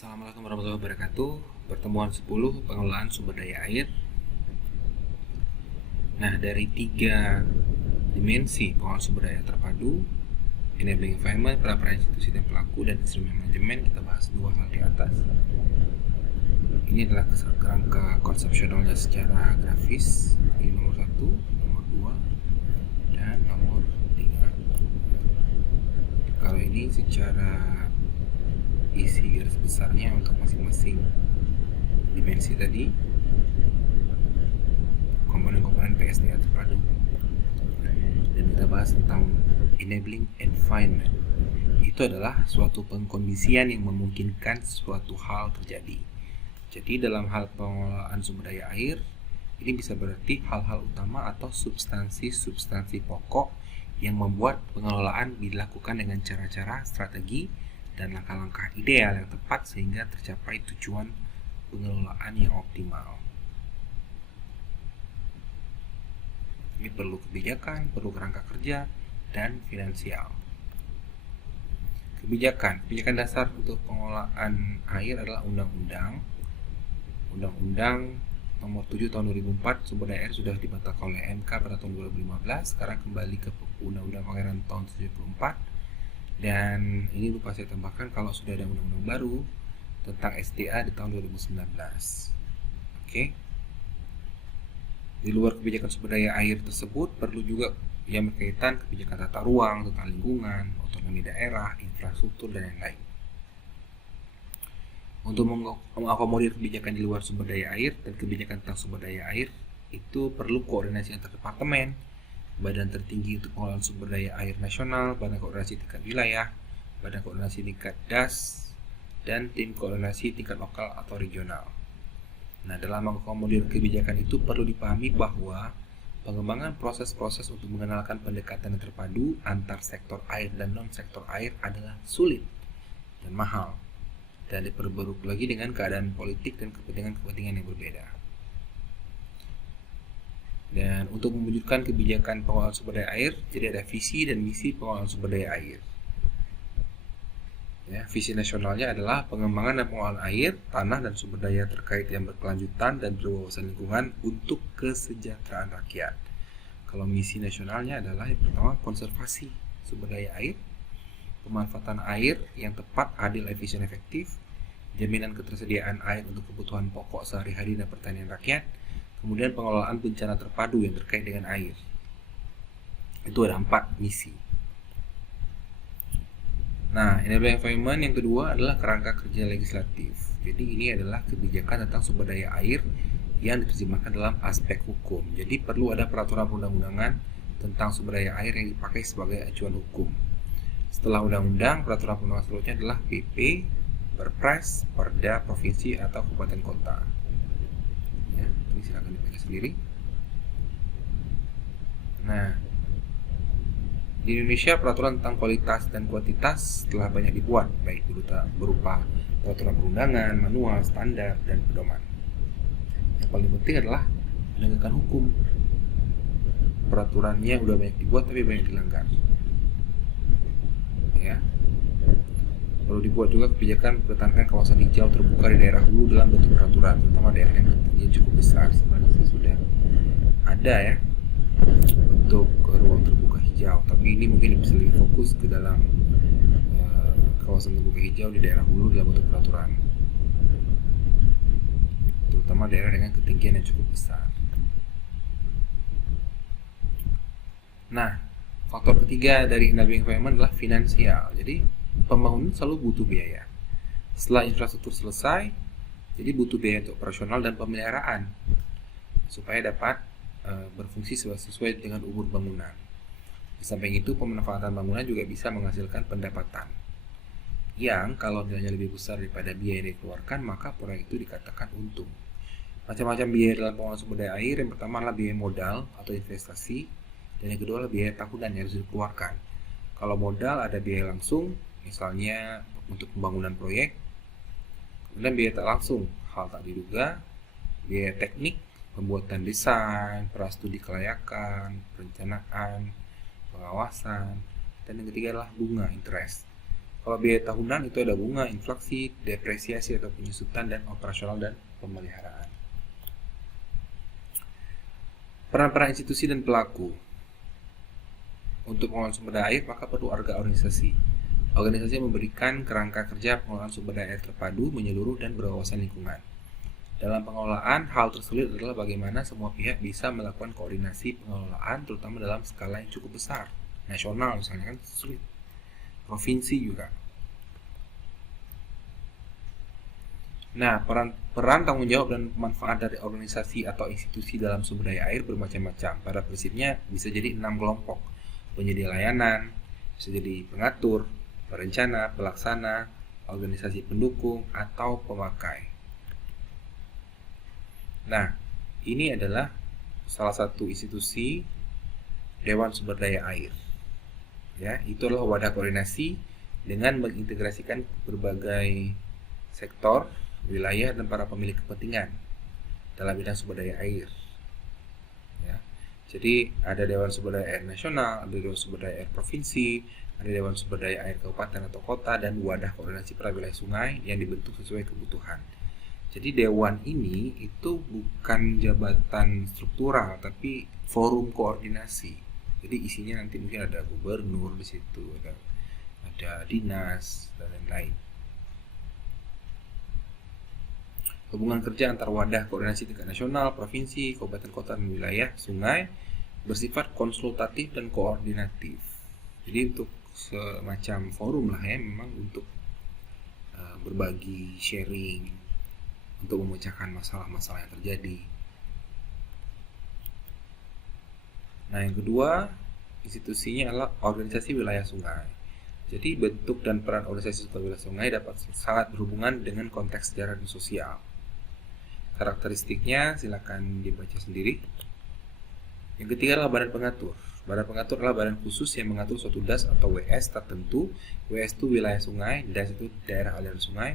Assalamualaikum warahmatullahi wabarakatuh. Pertemuan 10 pengelolaan sumber daya air. Nah, dari 3 dimensi pengelolaan sumber daya terpadu, enabling environment, peran institusi dan pelaku, dan instrumen manajemen, kita bahas 2 hal di atas. Ini adalah kerangka konsepsionalnya secara grafis. Ini nomor 1, nomor 2, dan nomor 3. Kalau ini secara isi garis besarnya untuk masing-masing dimensi tadi, komponen-komponen PSDA terpadu. Dan kita bahas tentang enabling environment. Itu adalah suatu pengkondisian yang memungkinkan suatu hal terjadi. Jadi dalam hal pengelolaan sumber daya air, ini bisa berarti hal-hal utama atau substansi pokok yang membuat pengelolaan dilakukan dengan cara-cara, strategi, dan langkah-langkah ideal yang tepat sehingga tercapai tujuan pengelolaan yang optimal. Ini perlu kebijakan, perlu kerangka kerja, dan finansial. Kebijakan dasar untuk pengelolaan air adalah Undang-Undang Nomor 7 tahun 2004. Sumber daya air sudah dibatalkan oleh MK pada tahun 2015. Sekarang kembali ke Undang-Undang Pangeran tahun 74. Dan ini lupa saya tambahkan kalau sudah ada undang-undang baru tentang SDA di tahun 2019. Oke. Di luar kebijakan sumber daya air tersebut, perlu juga yang berkaitan kebijakan tata ruang, tentang lingkungan, otonomi daerah, infrastruktur, dan lain-lain. Untuk mengakomodir kebijakan di luar sumber daya air dan kebijakan tentang sumber daya air, itu perlu koordinasi antar departemen, Badan Tertinggi untuk Pengelolaan Sumber Daya Air Nasional, Badan Koordinasi Tingkat Wilayah, Badan Koordinasi Tingkat DAS, dan Tim Koordinasi Tingkat Lokal atau Regional. Nah, dalam mengakomodir kebijakan itu perlu dipahami bahwa pengembangan proses-proses untuk mengenalkan pendekatan yang terpadu antar sektor air dan non-sektor air adalah sulit dan mahal, dan diperburuk lagi dengan keadaan politik dan kepentingan-kepentingan yang berbeda. Dan untuk mewujudkan kebijakan pengelolaan sumber daya air, jadi ada visi dan misi pengelolaan sumber daya air. Ya, visi nasionalnya adalah pengembangan dan pengelolaan air, tanah, dan sumber daya terkait yang berkelanjutan dan berwawasan lingkungan untuk kesejahteraan rakyat. Kalau misi nasionalnya adalah yang pertama, konservasi sumber daya air, pemanfaatan air yang tepat, adil, efisien, efektif, jaminan ketersediaan air untuk kebutuhan pokok sehari-hari dan pertanian rakyat, kemudian pengelolaan bencana terpadu yang terkait dengan air. Itu ada 4 misi. Nah, enabling environment yang kedua adalah kerangka kerja legislatif. Jadi ini adalah kebijakan tentang sumber daya air yang diterjemahkan dalam aspek hukum. Jadi perlu ada peraturan perundang-undangan tentang sumber daya air yang dipakai sebagai acuan hukum. Setelah undang-undang, peraturan perundang-undangan selanjutnya adalah PP, Perpres, Perda, Provinsi, atau Kabupaten Kota. Ya, ini silakan dibaca sendiri. Nah, di Indonesia peraturan tentang kualitas dan kuantitas telah banyak dibuat, baik berupa peraturan perundangan, manual, standar, dan pedoman. Yang paling penting adalah penegakan hukum. Peraturannya udah banyak dibuat tapi banyak dilanggar. Ya. Perlu dibuat juga kebijakan mempertahankan kawasan hijau terbuka di daerah hulu dalam bentuk peraturan, terutama daerah yang cukup besar. Sebenarnya sudah ada ya untuk ruang terbuka hijau, tapi ini mungkin bisa lebih fokus ke dalam kawasan terbuka hijau di daerah hulu dalam bentuk peraturan, terutama daerah dengan ketinggian yang cukup besar. Nah, faktor ketiga dari enabling environment adalah finansial. Jadi pembangunan selalu butuh biaya. Setelah infrastruktur selesai, jadi butuh biaya untuk operasional dan pemeliharaan supaya dapat berfungsi sesuai dengan umur bangunan. Di samping itu, pemanfaatan bangunan juga bisa menghasilkan pendapatan yang kalau nilainya lebih besar daripada biaya yang dikeluarkan, maka proyek itu dikatakan untung. Macam-macam biaya dalam pengelolaan sumber daya air. Yang pertama adalah biaya modal atau investasi, dan yang kedua adalah biaya tahunan yang harus dikeluarkan. Kalau modal ada biaya langsung, misalnya untuk pembangunan proyek, kemudian biaya tak langsung, hal tak diduga, biaya teknik, pembuatan desain, prastudi kelayakan, perencanaan, pengawasan, dan yang ketiga adalah bunga, interest. Kalau biaya tahunan itu ada bunga, inflasi, depresiasi atau penyusutan, dan operasional dan pemeliharaan. Peran-peran institusi dan pelaku. Untuk pengelolaan sumber daya air maka perlu organisasi. Organisasi memberikan kerangka kerja pengelolaan sumber daya air terpadu, menyeluruh, dan berwawasan lingkungan. Dalam pengelolaan, hal tersulit adalah bagaimana semua pihak bisa melakukan koordinasi pengelolaan, terutama dalam skala yang cukup besar. Nasional misalnya kan sulit. Provinsi juga. Nah, peran tanggung jawab dan manfaat dari organisasi atau institusi dalam sumber daya air bermacam-macam. Pada prinsipnya bisa jadi 6 kelompok. Penyedia layanan, bisa jadi pengatur, perencana, pelaksana, organisasi pendukung, atau pemakai. Nah, ini adalah salah satu institusi Dewan Sumber Daya Air. Ya, itu adalah wadah koordinasi dengan mengintegrasikan berbagai sektor, wilayah, dan para pemilik kepentingan dalam bidang sumber daya air. Ya, jadi ada Dewan Sumber Daya Air Nasional, ada Dewan Sumber Daya Air Provinsi, ada Dewan Sumber Daya Air Kabupaten atau Kota, dan wadah koordinasi para wilayah sungai yang dibentuk sesuai kebutuhan. Jadi dewan ini itu bukan jabatan struktural, tapi forum koordinasi. Jadi isinya nanti mungkin ada gubernur di situ, ada dinas dan lain-lain. Hubungan kerja antar wadah koordinasi tingkat nasional, provinsi, kabupaten, kota, dan wilayah sungai bersifat konsultatif dan koordinatif. Jadi untuk semacam forum lah ya, memang untuk berbagi, sharing, untuk memecahkan masalah-masalah yang terjadi. Nah, yang kedua, institusinya adalah organisasi wilayah sungai. Jadi bentuk dan peran organisasi wilayah sungai dapat sangat berhubungan dengan konteks sejarah dan sosial. Karakteristiknya silakan dibaca sendiri. Yang ketiga adalah badan pengatur. Badan pengatur adalah badan khusus yang mengatur suatu DAS atau WS tertentu. WS itu wilayah sungai, DAS itu daerah aliran sungai,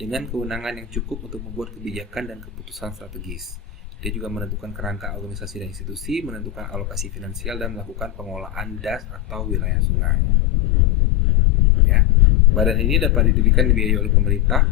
dengan kewenangan yang cukup untuk membuat kebijakan dan keputusan strategis. Dia juga menentukan kerangka organisasi dan institusi, menentukan alokasi finansial, dan melakukan pengelolaan DAS atau wilayah sungai. Ya, badan ini dapat didirikan dibiayai oleh pemerintah.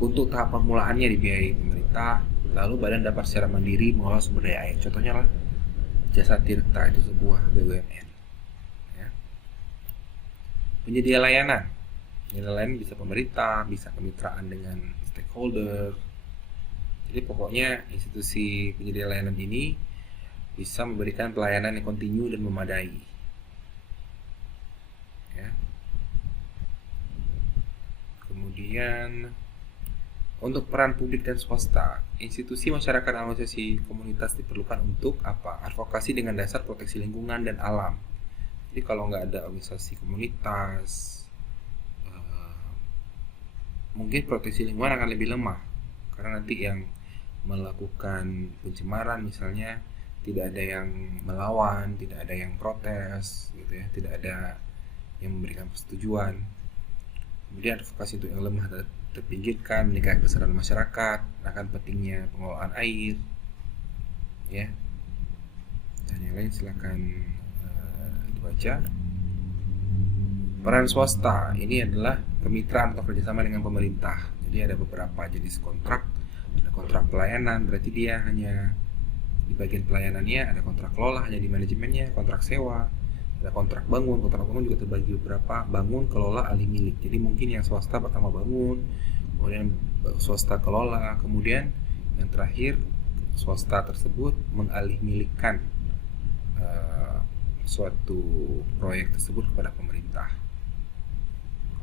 Untuk tahap permulaannya dibiayai pemerintah, lalu badan dapat secara mandiri mengelola sumber daya air. Contohnya lah Jasa Tirta, itu sebuah BUMN. Ya. Penyedia layanan. Penyedia layanan bisa pemerintah, bisa kemitraan dengan stakeholder. Jadi pokoknya institusi penyedia layanan ini bisa memberikan pelayanan yang kontinu dan memadai. Ya. Kemudian untuk peran publik dan swasta, institusi masyarakat dan organisasi komunitas diperlukan untuk apa? Advokasi dengan dasar proteksi lingkungan dan alam. Jadi kalau nggak ada organisasi komunitas, mungkin proteksi lingkungan akan lebih lemah, karena nanti yang melakukan pencemaran misalnya tidak ada yang melawan, tidak ada yang protes, gitu ya, tidak ada yang memberikan persetujuan. Kemudian advokasi untuk yang lemah terpinggirkan, meningkatkan kesadaran masyarakat akan pentingnya pengelolaan air, ya, dan yang lain silakan dibaca. Peran swasta ini adalah kemitraan atau kerjasama dengan pemerintah. Jadi ada beberapa jenis kontrak. Ada kontrak pelayanan, berarti dia hanya di bagian pelayanannya. Ada kontrak kelola, hanya di manajemennya. Kontrak sewa, ada kontrak bangun. Kontrak bangun juga terbagi beberapa: bangun, kelola, alih milik. Jadi mungkin yang swasta pertama bangun, kemudian swasta kelola, kemudian yang terakhir swasta tersebut mengalih milikkan suatu proyek tersebut kepada pemerintah.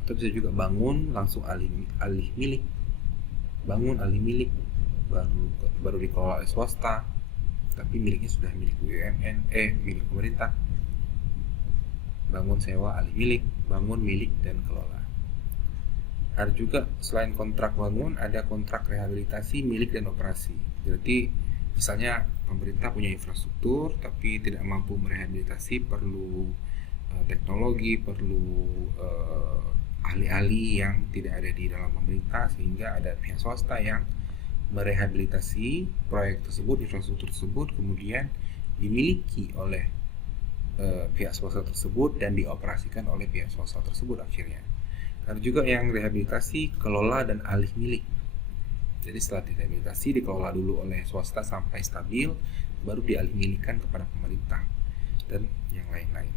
Atau bisa juga bangun langsung alih milik, bangun alih milik baru dikelola oleh swasta, tapi miliknya sudah milik BUMN, milik pemerintah. Bangun sewa alih milik, bangun milik dan kelola. Ada juga selain kontrak bangun, ada kontrak rehabilitasi, milik, dan operasi. Jadi misalnya pemerintah punya infrastruktur tapi tidak mampu merehabilitasi, perlu teknologi, perlu ahli-ahli yang tidak ada di dalam pemerintah, sehingga ada pihak swasta yang merehabilitasi proyek tersebut, infrastruktur tersebut, kemudian dimiliki oleh pihak swasta tersebut dan dioperasikan oleh pihak swasta tersebut akhirnya. Ada juga yang rehabilitasi, kelola, dan alih milik. Jadi setelah direhabilitasi dikelola dulu oleh swasta sampai stabil, baru dialih milikkan kepada pemerintah dan yang lain-lain.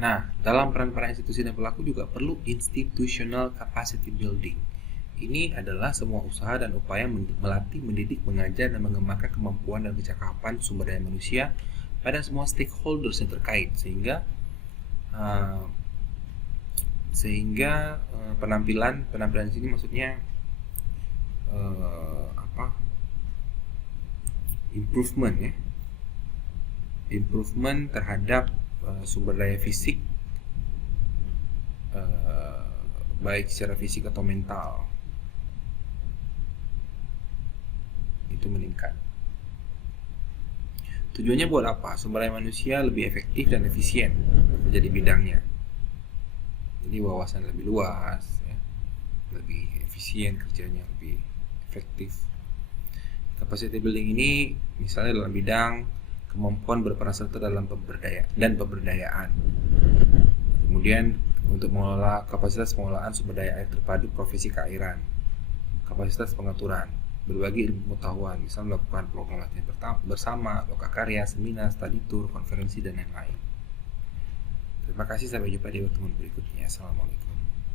Nah, dalam peran-peran institusi dan pelaku juga perlu institutional capacity building. Ini adalah semua usaha dan upaya melatih, mendidik, mengajar, dan mengembangkan kemampuan dan kecakapan sumber daya manusia pada semua stakeholders yang terkait, sehingga penampilan di sini maksudnya improvement terhadap sumber daya fisik, baik secara fisik atau mental, itu meningkat. Tujuannya buat apa? Sumber daya manusia lebih efektif dan efisien menjadi bidangnya. Jadi wawasan lebih luas, ya, lebih efisien kerjanya, lebih efektif. Capacity building ini misalnya dalam bidang kemampuan berperan serta dalam pemberdayaan. Kemudian untuk mengelola kapasitas pengelolaan sumber daya air terpadu profesi keairan, kapasitas pengaturan, berbagi ilmu pengetahuan, misalnya melakukan program latihan bersama, lokakarya, seminar, study tour, konferensi, dan lain-lain. Terima kasih, sampai jumpa di pertemuan berikutnya. Assalamualaikum.